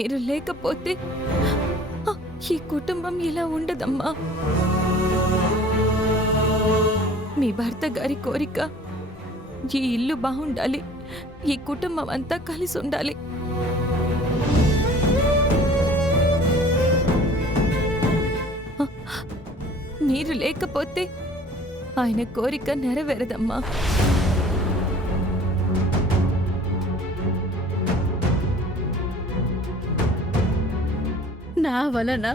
మీరు లేకపోతే ఈ కుటుంబం ఇలా ఉండదమ్మా. మీ భర్త గారి కోరిక ఈ ఇల్లు బాగుండాలి, ఈ కుటుంబం అంతా కలిసి ఉండాలి. మీరు లేకపోతే ఆయన కోరిక నెరవేరదమ్మా. నా వలన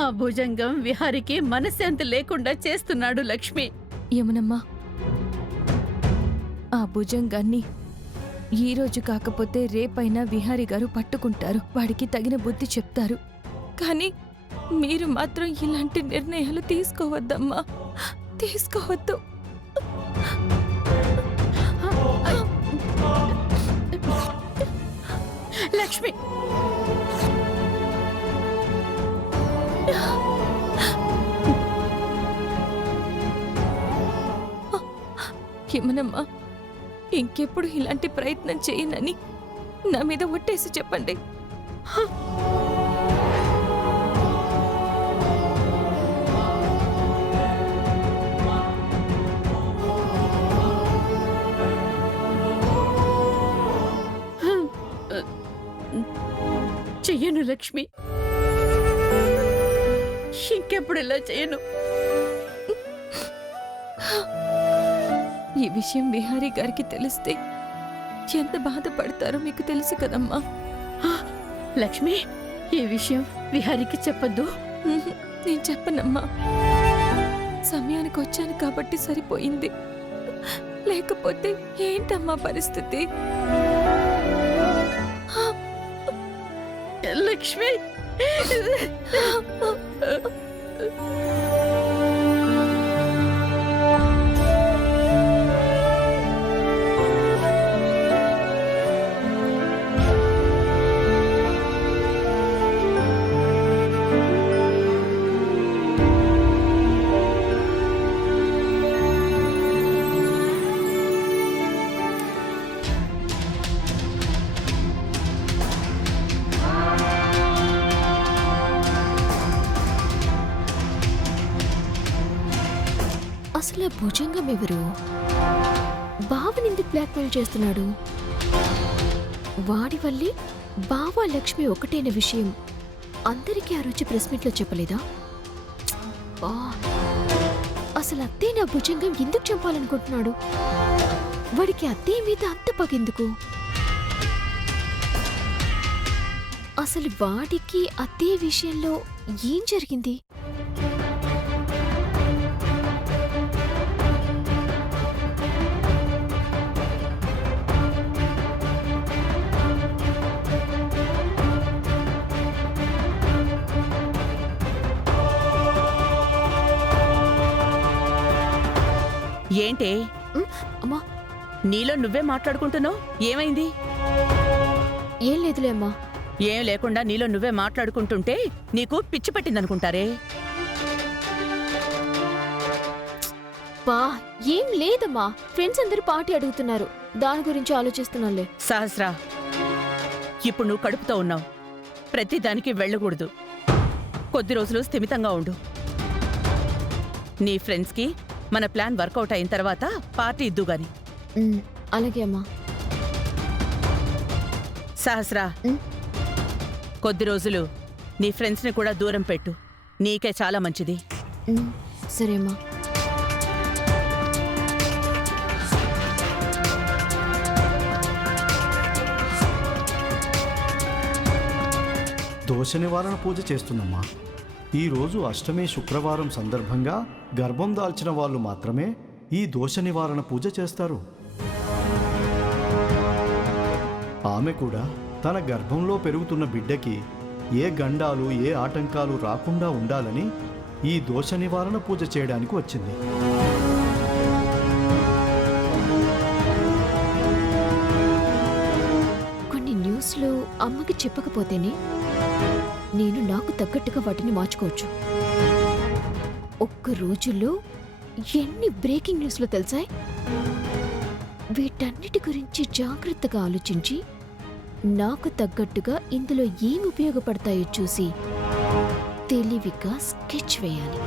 ఆ భుజంగం విహారికి మనశ్శాంతి లేకుండా చేస్తున్నాడు లక్ష్మి. యమునమ్మా, ఆ భుజంగాన్ని ఈ రోజు కాకపోతే రేపైనా విహారీ గారు పట్టుకుంటారు, వాడికి తగిన బుద్ధి చెప్తారు. కానీ మీరు మాత్రం ఇలాంటి నిర్ణయాలు తీసుకోవద్దమ్మా, తీసుకోవద్దు. లక్ష్మి, యమునమ్మా, ఇంకెప్పుడు ఇలాంటి ప్రయత్నం చేయనని నా మీద ఒట్టేసి చెప్పండి. చెయ్యను లక్ష్మి, ఇంకెప్పుడు ఇలా చేయను. ఈ విషయం విహారీ గారికి తెలిస్తే ఎంత బాధపడతారో మీకు తెలుసు కదమ్మా. లక్ష్మి, ఈ విషయం విహారికి చెప్పొద్దు. నేను చెప్పనమ్మా. సమయానికి వచ్చాను కాబట్టి సరిపోయింది, లేకపోతే ఏంటమ్మా పరిస్థితి? లక్ష్మి, అసలు భుజంగం ఎవరు? బావనెందుకు బ్లాక్మెయిల్ చేస్తున్నాడు? వాడి వల్లే బావ లక్ష్మి ఒకటైన విషయం అందరికీ ఆ రోజు ప్రెస్ మీట్లో చెప్పలేదా? అసలు అత్తే నా భుజంగం ఎందుకు చంపాలనుకుంటున్నాడు? వాడికి అత్తే మీద అంత పగెందుకు? అసలు వాడికి అత్తే విషయంలో ఏం జరిగింది? ఏంటే అమ్మా, నీలో నువ్వే మాట్లాడుకుంటున్నావు? ఏమైంది? ఏం లేదులే అమ్మా. ఏం లేకుండా నీలో నువ్వే మాట్లాడుకుంటుంటే నీకు పిచ్చి పట్టిందనుకుంటారే. బా, ఏం లేదమ్మా. ఫ్రెండ్స్ అందరూ పార్టీ అడుగుతున్నారు, దాని గురించి ఆలోచిస్తున్నానులే. సహస్రా, ఇప్పుడు నువ్వు కడుపుతో ఉన్నావు, ప్రతి దానికి వెళ్ళకూడదు. కొద్ది రోజులు స్థిమితంగా ఉండు. నీ ఫ్రెండ్స్కి మన ప్లాన్ వర్కౌట్ అయిన తర్వాత పార్టీ ఇద్దు గాని. అలాగే అమ్మా. సహస్రా, కొద్ది రోజులు నీ ఫ్రెండ్స్ని కూడా దూరం పెట్టు, నీకే చాలా మంచిది. సరే అమ్మా. దోష నివారణ పూజ చేస్తున్నమ్మా. ఈరోజు అష్టమి శుక్రవారం సందర్భంగా గర్భం దాల్చిన వాళ్ళు మాత్రమే ఈ దోష నివారణ పూజ చేస్తారు. ఆమె కూడా తన గర్భంలో పెరుగుతున్న బిడ్డకి ఏ గండాలు ఏ ఆటంకాలు రాకుండా ఉండాలని ఈ దోష నివారణ పూజ చేయడానికి వచ్చింది. కొన్ని న్యూస్లో అమ్మకి చెప్పకపోతేనే నేను నాకు తగ్గట్టుగా వాటిని మార్చుకోవచ్చు. ఒక్క రోజుల్లో ఎన్ని బ్రేకింగ్ న్యూస్లో తెలుసాయి? వీటన్నిటి గురించి జాగ్రత్తగా ఆలోచించి నాకు తగ్గట్టుగా ఇందులో ఏం ఉపయోగపడతాయో చూసి తెలివిగా స్కెచ్ వేయాలి.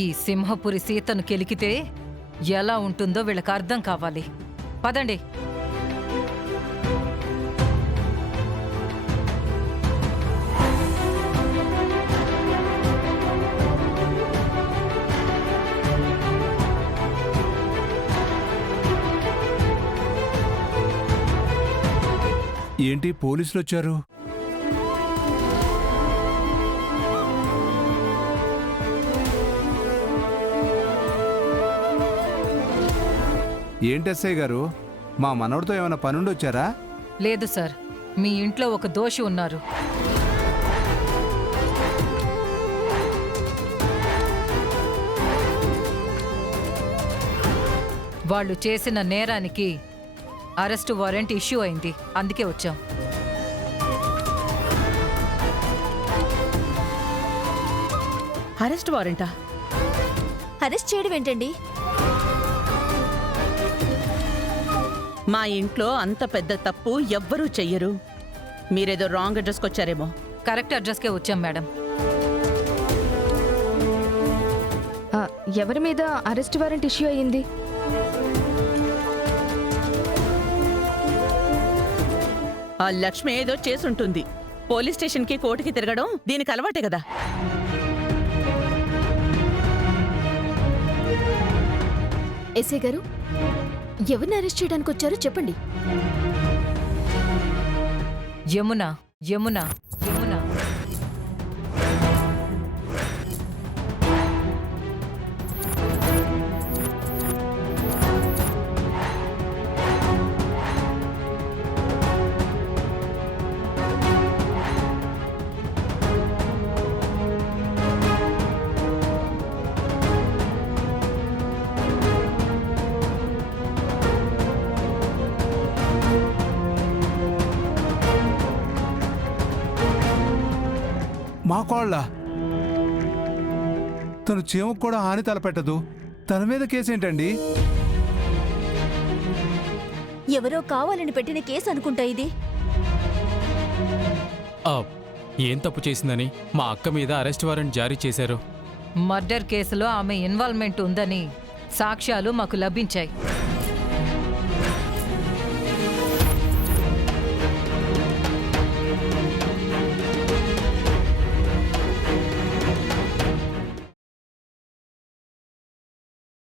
ఈ సింహపురి సీతను కెలికితే ఎలా ఉంటుందో వీళ్ళకి అర్థం కావాలి. పదండి. ఏంటి పోలీసులు వచ్చారు? ఏంటి ఎస్ఐ గారు, మా మనవడితో ఏమైనా పనుండి వచ్చారా? లేదు సార్, మీ ఇంట్లో ఒక దోషి ఉన్నారు. వాళ్ళు చేసిన నేరానికి అరెస్టు వారెంట్ ఇష్యూ అయింది, అందుకే వచ్చాం. అరెస్ట్ వారెంటా? అరెస్ట్ చేయడం ఏంటండి? మా ఇంట్లో అంత పెద్ద తప్పు ఎవ్వరూ చెయ్యరు. మీరేదో రాంగ్ అడ్రస్కి వచ్చారేమో. కరెక్ట్ అడ్రస్కే వచ్చాం మేడం. ఎవరి మీద అరెస్ట్ వారెంట్ ఇష్యూ అయ్యింది? ఆ లక్ష్మి ఏదో చేసుంటుంది. పోలీస్ స్టేషన్కి కోర్టుకి తిరగడం దీనికి అలవాటే కదా. ఎస్ఐ గారు, ఎవరిని అరెస్ట్ చేయడానికి వచ్చారో చెప్పండి. యమున యమున యమున. మా కోళ్ళ తను చీమకు కూడా హాని తలపెట్టదు, తన మీద కేసేంటండి? ఎవరో కావాలని పెట్టిన కేసు అనుకుంటా ఇది. ఏం తప్పు చేసిందని మా అక్క మీద అరెస్ట్ వారెంట్ జారీ చేశారు. మర్డర్ కేసులో ఆమె ఇన్వాల్వ్మెంట్ ఉందని సాక్ష్యాలు మాకు లభించాయి.